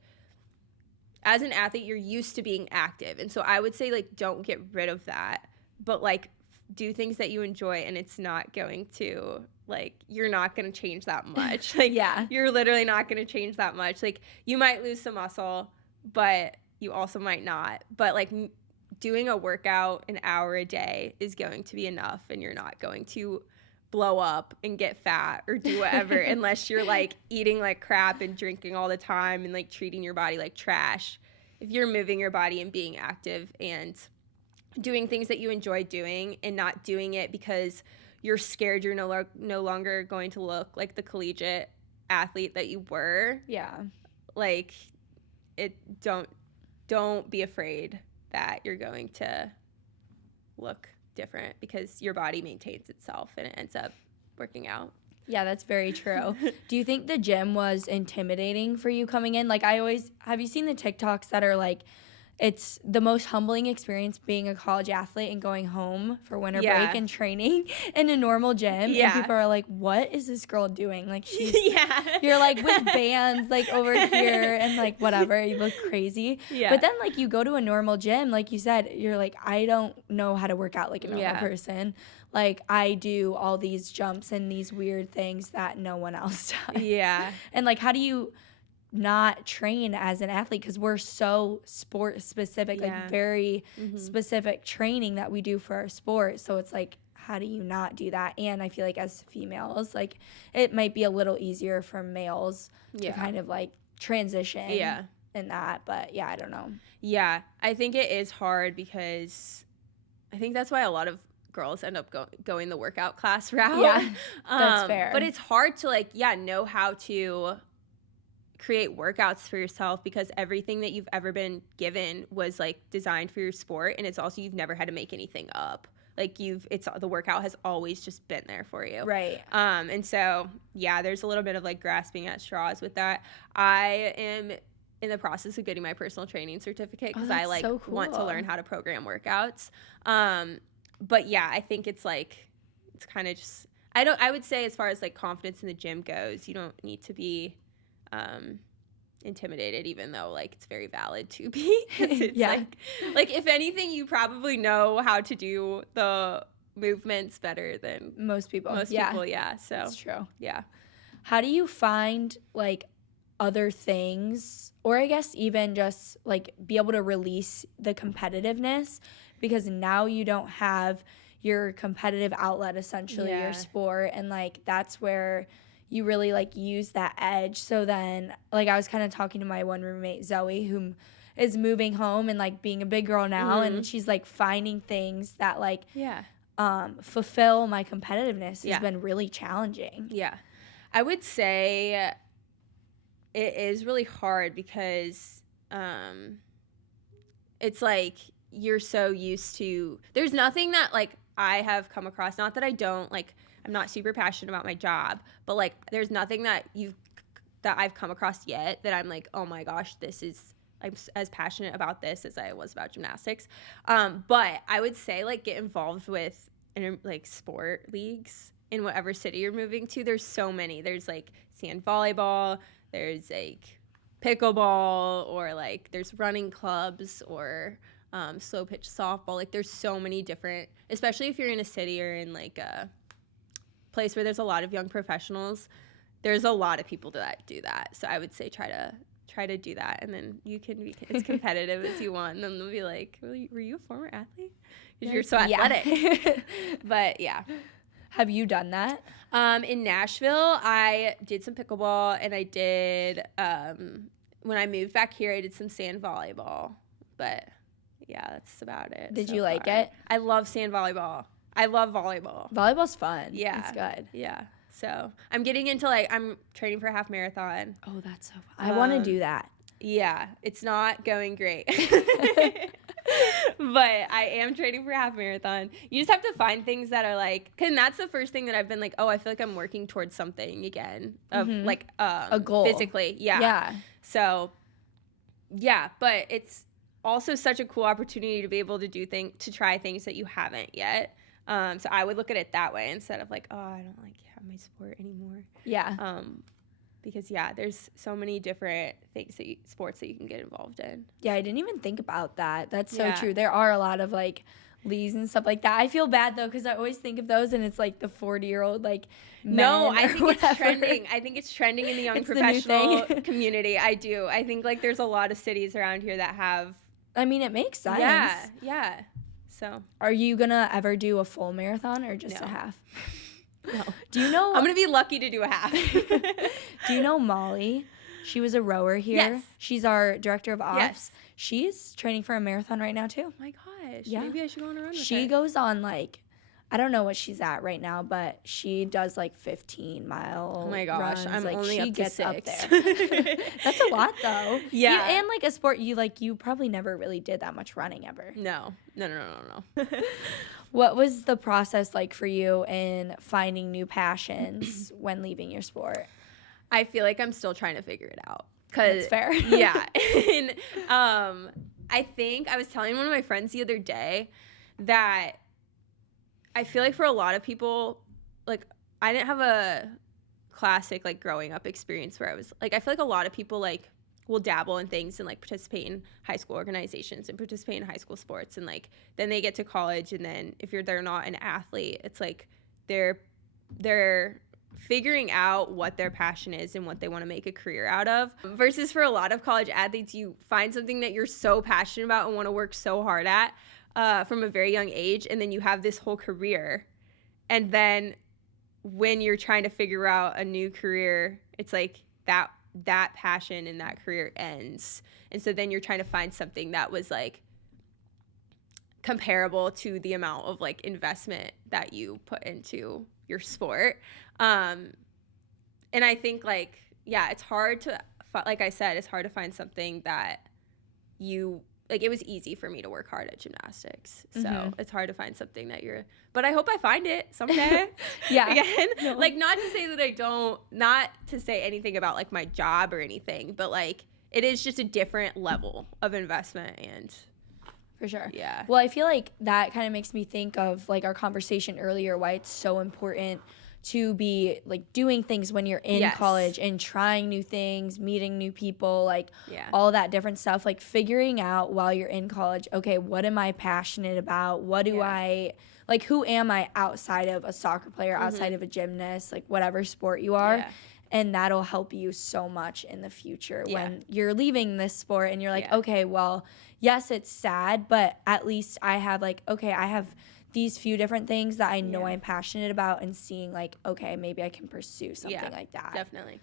as an athlete, you're used to being active. And so I would say, like, don't get rid of that, but, like, do things that you enjoy, and it's not going to, like, you're not going to change that much. Like, Yeah. you're literally not going to change that much. Like, you might lose some muscle, but you also might not. But, like, doing a workout an hour a day is going to be enough, and you're not going to blow up and get fat or do whatever unless you're, like, eating like crap and drinking all the time and, like, treating your body like trash. If you're moving your body and being active and doing things that you enjoy doing and not doing it because you're scared you're no longer going to look like the collegiate athlete that you were, like, don't be afraid that you're going to look different, because your body maintains itself and it ends up working out. Yeah, that's very true. Do you think the gym was intimidating for you coming in? Like, have you seen the TikToks that are like, it's the most humbling experience being a college athlete and going home for winter break and training in a normal gym. And people are like, what is this girl doing? Like, she's, you're like with bands like over here and like whatever, you look crazy. But then like you go to a normal gym, like you said, you're like, I don't know how to work out like a normal person. Like, I do all these jumps and these weird things that no one else does. And like, how do you not train as an athlete, because we're so sport specific, like very specific training that we do for our sport. So it's like, how do you not do that? And I feel like as females, like, it might be a little easier for males to kind of like transition in that, but I don't know. I think it is hard, because I think that's why a lot of girls end up going the workout class route. That's fair. But it's hard to like know how to create workouts for yourself, because everything that you've ever been given was like designed for your sport, and it's also, you've never had to make anything up. Like, the workout has always just been there for you. And so there's a little bit of like grasping at straws with that. I am in the process of getting my personal training certificate, because I like want to learn how to program workouts. But I think it's like, it's kind of just, I would say, as far as like confidence in the gym goes, you don't need to be intimidated, even though like it's very valid to be. It's like if anything, you probably know how to do the movements better than most people. So that's true. How do you find like other things, or I guess even just like be able to release the competitiveness, because now you don't have your competitive outlet, essentially your sport, and like that's where you really like use that edge. So then like I was kind of talking to my one roommate, Zoe, who is moving home and like being a big girl now, and she's like finding things that like fulfill my competitiveness has been really challenging. I would say it is really hard, because it's like you're so used to, there's nothing that like I have come across, not that I don't like, I'm not super passionate about my job, but like there's nothing that I've come across yet that I'm like, oh my gosh, I'm as passionate about this as I was about gymnastics. But I would say like get involved with like sport leagues in whatever city you're moving to. There's so many. There's like sand volleyball, there's like pickleball, or like there's running clubs, or slow pitch softball. Like there's so many different, especially if you're in a city or in like a place where there's a lot of young professionals, there's a lot of people that do that. So I would say try to do that, and then you can be as competitive as you want, and then they'll be like, were you a former athlete? Because you're so athletic. But have you done that? In Nashville, I did some pickleball, and I did when I moved back here, I did some sand volleyball. But that's about it. Did you like it? I love sand volleyball. I love volleyball. Volleyball's fun. It's good. So I'm getting into I'm training for a half marathon. Oh, that's so fun. I want to do that. It's not going great. But I am training for a half marathon. You just have to find things that are like, and that's the first thing that I've been like, oh, I feel like I'm working towards something again, of like a goal physically. So but it's also such a cool opportunity to be able to to try things that you haven't yet. So I would look at it that way, instead of like, oh, I don't like my sport anymore. Because there's so many different things sports that you can get involved in. Yeah, I didn't even think about that. That's so Yeah. true. There are a lot of like leagues and stuff like that. I feel bad though because I always think of those and it's like the 40-year-old like No, men I or think whatever. it's trending. I think it's trending in the young It's the new professional thing. community. I do. I think like there's a lot of cities around here that have. I mean, it makes sense. Yeah. So. Are you gonna ever do a full marathon or just No. a half? No. Do you know? I'm gonna be lucky to do a half. Do you know Molly? She was a rower here. Yes. She's our director of ops. Yes. She's training for a marathon right now too. Oh my gosh. Yeah. Maybe I should go on a run with her. She goes on like, I don't know what she's at right now, but she does like 15-mile. Oh my gosh, runs. I'm like, only she up to gets 6. up there. That's a lot though. Yeah. And like a sport, you probably never really did that much running ever. No. What was the process like for you in finding new passions when leaving your sport? I feel like I'm still trying to figure it out. That's fair. Yeah. And I think I was telling one of my friends the other day that I feel like for a lot of people, like I didn't have a classic like growing up experience where I was like, I feel like a lot of people like will dabble in things and like participate in high school organizations and participate in high school sports, and like then they get to college, and then if they're not an athlete, it's like they're figuring out what their passion is and what they want to make a career out of. Versus for a lot of college athletes, you find something that you're so passionate about and want to work so hard at from a very young age, and then you have this whole career, and then when you're trying to figure out a new career, it's like that passion and that career ends, and so then you're trying to find something that was like comparable to the amount of like investment that you put into your sport. And I think like it's hard to, like I said, it's hard to find something that you like. It was easy for me to work hard at gymnastics, so it's hard to find something that but I hope I find it someday. Again, No. like not to say that not to say anything about like my job or anything, but like it is just a different level of investment. And For sure. Yeah. Well, I feel like that kind of makes me think of like our conversation earlier, why it's so important to be like doing things when you're in college and trying new things, meeting new people, like all that different stuff, like figuring out while you're in college, okay, what am I passionate about? What do I like, who am I outside of a soccer player, outside of a gymnast, like whatever sport you are. Yeah. And that'll help you so much in the future when you're leaving this sport and you're like, okay, well, yes, it's sad, but at least I have like, okay, I have these few different things that I know I'm passionate about, and seeing like, okay, maybe I can pursue something like that. Definitely.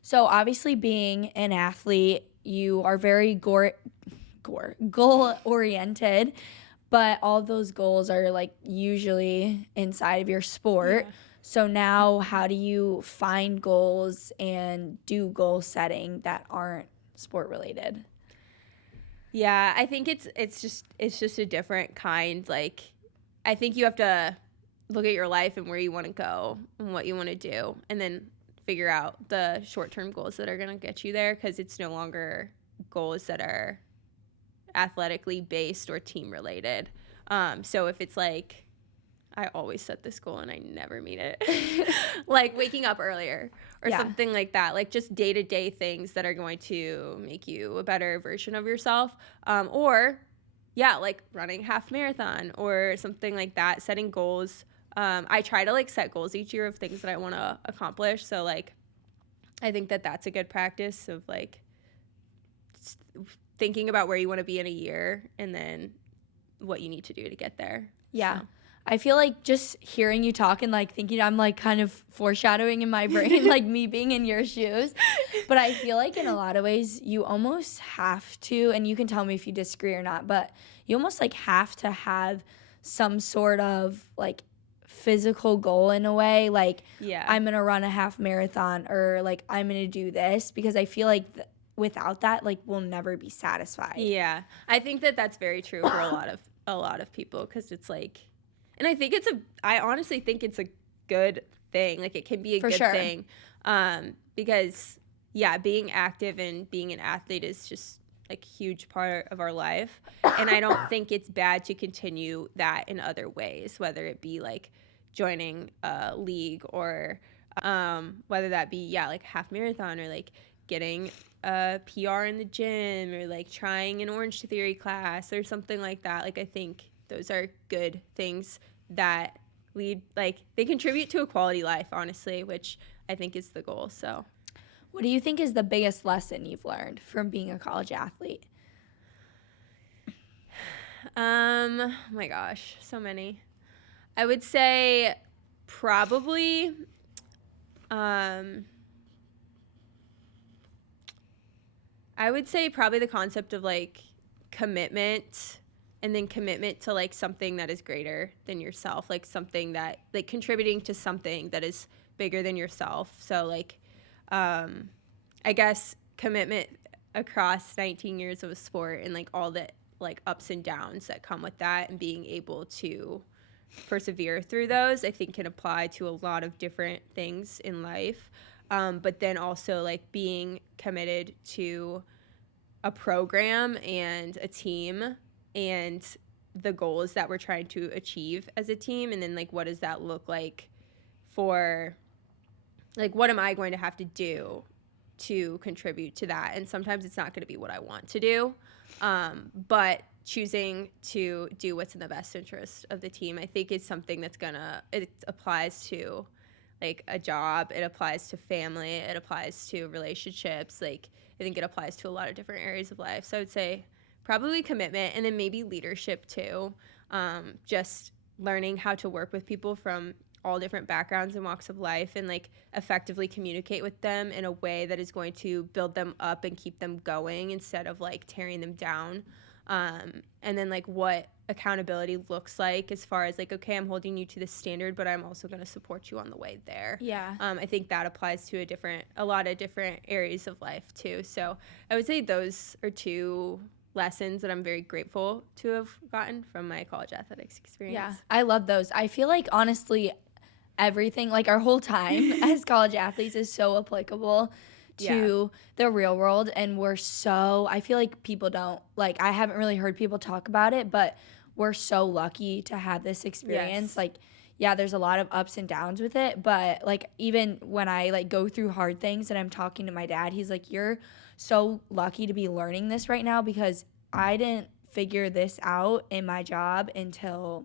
So obviously being an athlete, you are very goal-oriented, but all those goals are like usually inside of your sport. Yeah. So now how do you find goals and do goal setting that aren't sport related? Yeah, I think it's just a different kind. Like, I think you have to look at your life and where you want to go and what you want to do, and then figure out the short-term goals that are going to get you there, because it's no longer goals that are athletically based or team related. So if it's like, I always set this goal and I never meet it, like waking up earlier or something like that, like just day-to-day things that are going to make you a better version of yourself, or like running half marathon or something like that, setting goals. I try to like set goals each year of things that I want to accomplish, so like I think that that's a good practice of like thinking about where you want to be in a year and then what you need to do to get there. Yeah. So. I feel like just hearing you talk and like thinking, I'm like kind of foreshadowing in my brain, like me being in your shoes. But I feel like in a lot of ways you almost have to, and you can tell me if you disagree or not, but you almost like have to have some sort of like physical goal in a way. Like I'm going to run a half marathon, or like I'm going to do this, because I feel like without that, like we'll never be satisfied. Yeah. I think that that's very true for a lot of people, because it's like, and I think I honestly think it's a good thing. Like it can be a good thing. Because being active and being an athlete is just like a huge part of our life. And I don't think it's bad to continue that in other ways, whether it be like joining a league or whether that be, like half marathon or like getting a PR in the gym or like trying an Orange Theory class or something like that. Like, I think those are good things that lead, like, they contribute to a quality life, honestly, which I think is the goal. So what do you think is the biggest lesson you've learned from being a college athlete? Oh my gosh, so many. I would say probably the concept of like commitment, and then commitment to like something that is greater than yourself, like something that like contributing to something that is bigger than yourself. So like I guess commitment across 19 years of a sport and like all the like ups and downs that come with that, and being able to persevere through those, I think can apply to a lot of different things in life. But then also like being committed to a program and a team and the goals that we're trying to achieve as a team. And then like, what does that look like for, like, what am I going to have to do to contribute to that? And sometimes it's not going to be what I want to do, but choosing to do what's in the best interest of the team, I think, is something that's it applies to like a job, it applies to family, it applies to relationships. Like, I think it applies to a lot of different areas of life. So I would say probably commitment, and then maybe leadership too. Just learning how to work with people from all different backgrounds and walks of life, and like effectively communicate with them in a way that is going to build them up and keep them going instead of like tearing them down. And then like what accountability looks like as far as like, okay, I'm holding you to this standard, but I'm also going to support you on the way there. Yeah. I think that applies to a lot of different areas of life too. So I would say those are two lessons that I'm very grateful to have gotten from my college athletics experience. Yeah, I love those. I feel like, honestly, everything, like our whole time as college athletes is so applicable to the real world. And I feel like people don't, like, I haven't really heard people talk about it, but we're so lucky to have this experience. Yes. Like, yeah, there's a lot of ups and downs with it, but like, even when I like go through hard things and I'm talking to my dad, he's like, you're so lucky to be learning this right now, because I didn't figure this out in my job until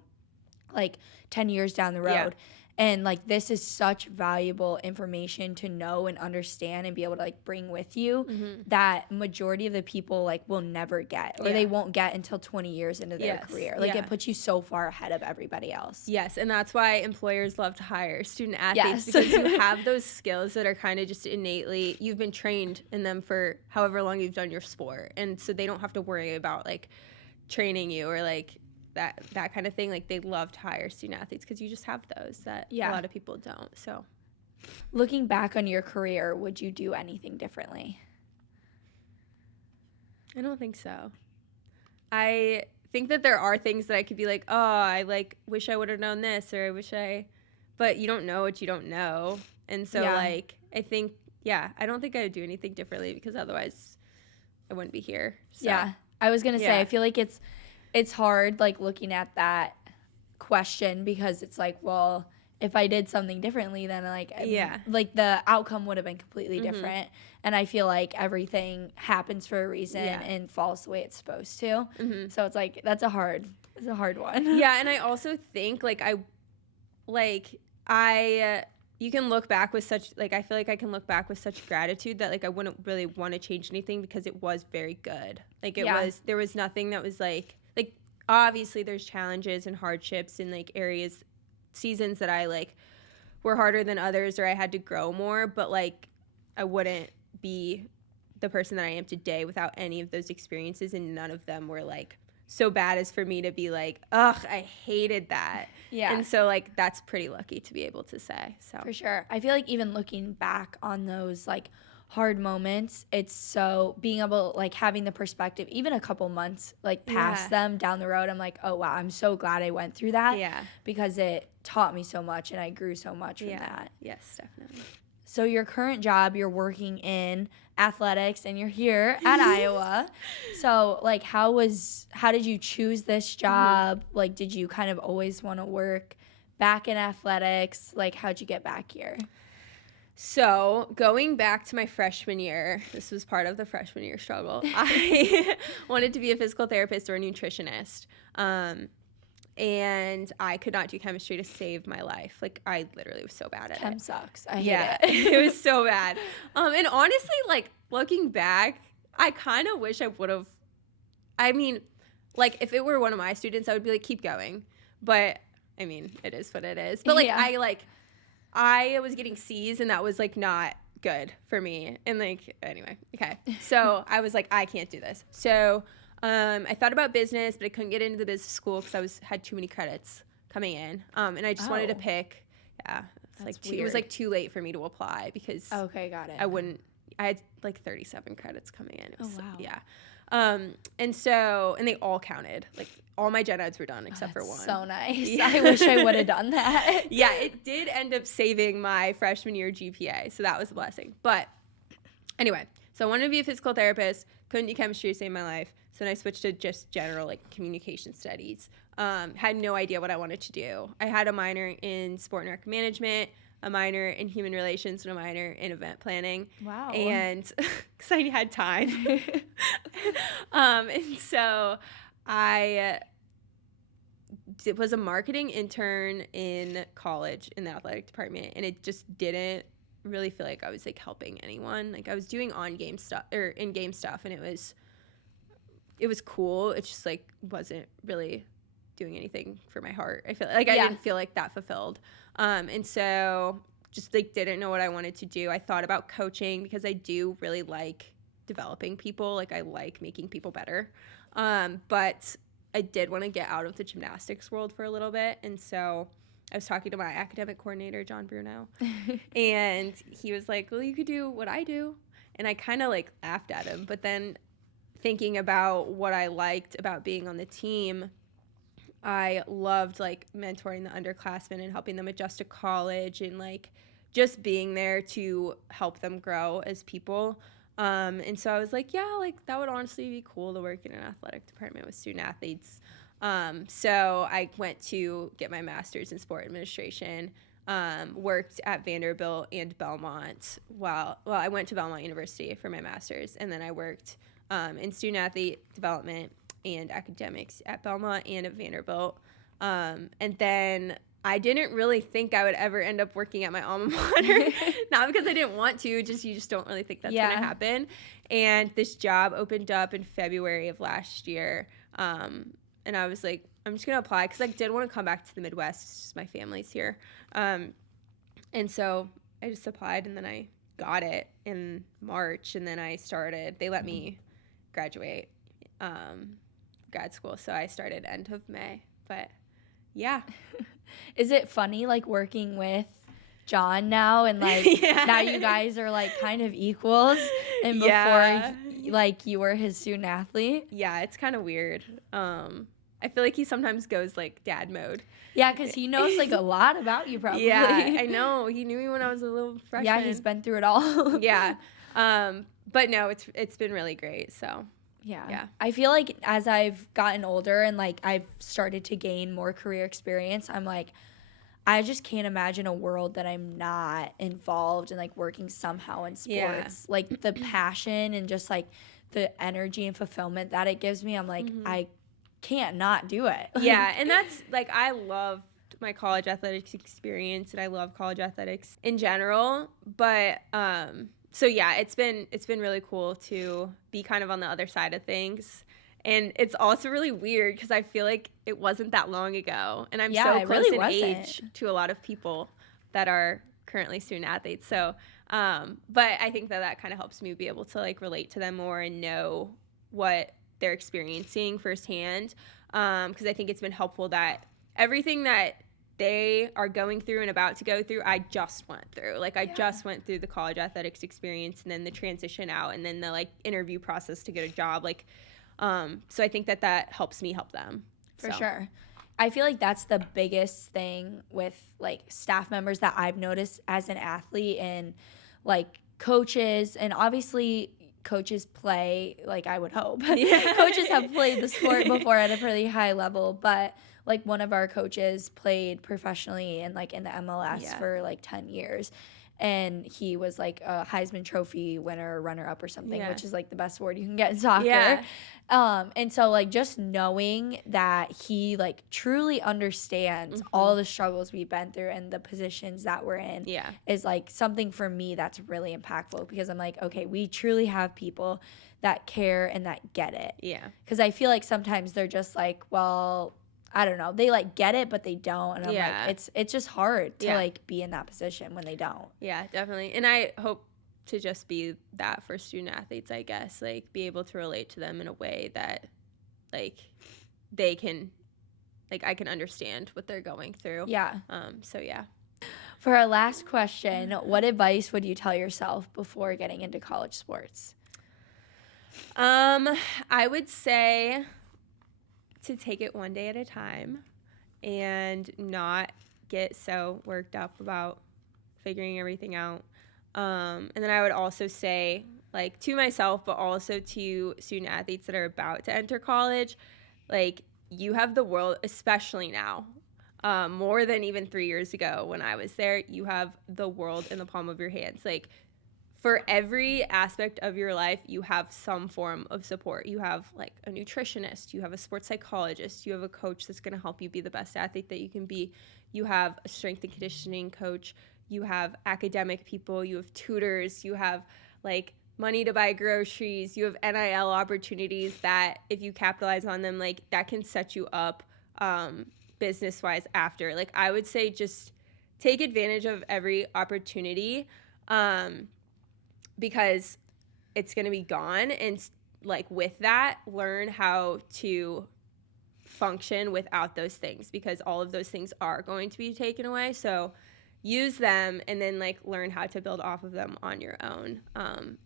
like 10 years down the road. Yeah. And like, this is such valuable information to know and understand and be able to like bring with you that majority of the people like will never get, or they won't get until 20 years into their career. Like, it puts you so far ahead of everybody else. Yes, and that's why employers love to hire student athletes, because you have those skills that are kind of just innately, you've been trained in them for however long you've done your sport. And so they don't have to worry about like training you or like that kind of thing. Like, they love to hire student athletes because you just have those that a lot of people don't. So looking back on your career, would you do anything differently? I don't think so. I think that there are things that I could be like, oh, I like wish I would have known this, or but you don't know what you don't know. And so like, I think, I don't think I would do anything differently, because otherwise I wouldn't be here. So. Yeah. I was going to say, I feel like it's hard, like, looking at that question, because it's like, well, if I did something differently, then like, like the outcome would have been completely different. And I feel like everything happens for a reason and falls the way it's supposed to. So it's like, it's a hard one. Yeah. And I also think you can look back with such, like, I feel like I can look back with such gratitude that like, I wouldn't really want to change anything, because it was very good. Like, there was nothing that was like, obviously there's challenges and hardships in like seasons that I like were harder than others, or I had to grow more, but like, I wouldn't be the person that I am today without any of those experiences, and none of them were like so bad as for me to be like, ugh, I hated that. Yeah. And so like, that's pretty lucky to be able to say. So for sure. I feel like even looking back on those like hard moments, it's so being able, like, having the perspective, even a couple months like past them down the road, I'm like, oh wow, I'm so glad I went through that, because it taught me so much and I grew so much from that. Yes, definitely. So your current job, you're working in athletics and you're here at Iowa. So like, how did you choose this job? Like, did you kind of always want to work back in athletics? Like, how'd you get back here? So going back to my freshman year, this was part of the freshman year struggle. I wanted to be a physical therapist or a nutritionist. And I could not do chemistry to save my life. Like, I literally was so bad at Chem it. sucks. I hate it. It was so bad. And honestly, like, looking back, I kind of wish I would have. I mean, like, if it were one of my students, I would be like, keep going. But, I mean, it is what it is. But, like, I was getting C's, and that was, like, not good for me. And, like, anyway, okay. So I was like, I can't do this. So I thought about business, but I couldn't get into the business school because had too many credits coming in. And I just wanted to pick. Yeah. It was like too late for me to apply because okay, got it. I had like 37 credits coming in. It was, oh, wow. Yeah. And they all counted. Like, all my gen eds were done except for one. So nice. Yeah. I wish I would have done that. Yeah, it did end up saving my freshman year GPA, so that was a blessing. But anyway, so I wanted to be a physical therapist, couldn't do chemistry to save my life, so then I switched to just general, like, communication studies. Had no idea what I wanted to do. I had a minor in sport and rec management, a minor in human relations, and a minor in event planning. Wow. And because I had time. And so I was a marketing intern in college in the athletic department, and it just didn't really feel like I was, like, helping anyone. Like, I was doing on-game stuff or in-game stuff, and it was cool. It just, like, wasn't really doing anything for my heart. I feel like I didn't feel like that fulfilled. And so just, like, didn't know what I wanted to do. I thought about coaching because I do really like developing people. Like, I like making people better. But I did want to get out of the gymnastics world for a little bit. And so I was talking to my academic coordinator, John Bruno, and he was like, well, you could do what I do. And I kind of, like, laughed at him. But then thinking about what I liked about being on the team, I loved, like, mentoring the underclassmen and helping them adjust to college and, like, just being there to help them grow as people. And so I was like, yeah, like, that would honestly be cool to work in an athletic department with student athletes. So I went to get my master's in sport administration, worked at Vanderbilt and Belmont I went to Belmont University for my master's, and then I worked in student athlete development and academics at Belmont and at Vanderbilt. And then I didn't really think I would ever end up working at my alma mater. Not because I didn't want to, you just don't really think that's going to happen. And this job opened up in February of last year. And I was like, I'm just going to apply because I did want to come back to the Midwest. Just my family's here. And so I just applied, and then I got it in March, and then they let me graduate grad school. So I started end of May. But yeah. Is it funny, like, working with John now and, like, now you guys are, like, kind of equals, and before like, you were his student athlete? Yeah, it's kind of weird. I feel like he sometimes goes, like, dad mode. Yeah, because he knows, like, a lot about you probably. Yeah, I know. He knew me when I was a little freshman. Yeah, he's been through it all. Yeah. But no, it's been really great, so. Yeah. I feel like as I've gotten older and, like, I've started to gain more career experience, I'm like, I just can't imagine a world that I'm not involved in, like, working somehow in sports. Yeah. Like, the passion and just, like, the energy and fulfillment that it gives me, I'm like, I can't not do it. Yeah, and that's, like, I loved my college athletics experience, and I love college athletics in general, but so yeah, it's been really cool to be kind of on the other side of things. And it's also really weird because I feel like it wasn't that long ago, and I'm so close in age to a lot of people that are currently student athletes. So, but I think that kind of helps me be able to, like, relate to them more and know what they're experiencing firsthand. Because I think it's been helpful that everything that they are going through and about to go through, I just went through. Like, I just went through the college athletics experience, and then the transition out, and then the, like, interview process to get a job. Like, so I think that helps me help them. For sure. I feel like that's the biggest thing with, like, staff members that I've noticed as an athlete, and, like, coaches, and obviously coaches play, like, I would hope. Coaches have played the sport before at a pretty high level, but, like, one of our coaches played professionally and, like, in the MLS for, like, 10 years. and he was like a Heisman Trophy winner or runner-up or something, Yeah. which is like the best award you can get in soccer. Yeah. And so like just knowing that he like truly understands all the struggles we've been through and the positions that we're in is like something for me that's really impactful, because I'm like, okay, we truly have people that care and that get it. Yeah. Because I feel like sometimes they're just like, well, I don't know, they like get it but they don't, and I'm like, it's just hard to like be in that position when they don't. Yeah, definitely. And I hope to just be that for student athletes, I guess, like be able to relate to them in a way that like they can, like I can understand what they're going through. Yeah. So yeah. For our last question, what advice would you tell yourself before getting into college sports? I would say to take it one day at a time and not get so worked up about figuring everything out. And then I would also say, like, to myself, but also to student athletes that are about to enter college, like, you have the world, especially now, more than even 3 years ago when I was there, you have the world in the palm of your hands. Like, for every aspect of your life, you have some form of support. You have like a nutritionist, you have a sports psychologist, you have a coach that's going to help you be the best athlete that you can be. You have a strength and conditioning coach, you have academic people, you have tutors, you have like money to buy groceries, you have NIL opportunities that if you capitalize on them, like that can set you up business-wise after. Like I would say just take advantage of every opportunity. Because it's going to be gone, and like with that, learn how to function without those things, because all of those things are going to be taken away. So use them and then like learn how to build off of them on your own.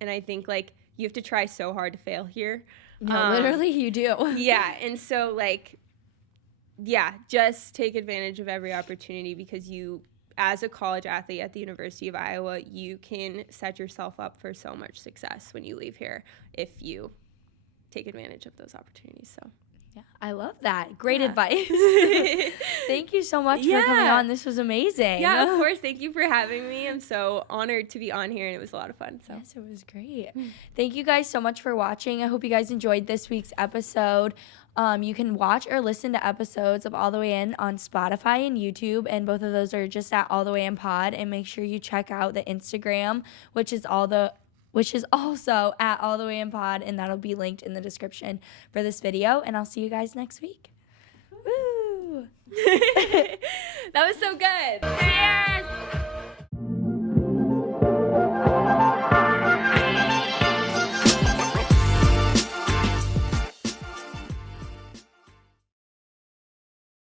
And I think like you have to try so hard to fail here. No, literally you do. Yeah. And so like, yeah, just take advantage of every opportunity, because you, as a college athlete at the University of Iowa, you can set yourself up for so much success when you leave here if you take advantage of those opportunities. So, yeah, I love that. Great advice. Thank you so much for coming on. This was amazing. Yeah, of course. Thank you for having me. I'm so honored to be on here, and it was a lot of fun. So. Yes, it was great. Thank you guys so much for watching. I hope you guys enjoyed this week's episode. You can watch or listen to episodes of All the Way In on Spotify and YouTube, and both of those are just at All the Way In Pod. And make sure you check out the Instagram, which is also at All the Way In Pod, and that'll be linked in the description for this video. And I'll see you guys next week. Woo! That was so good.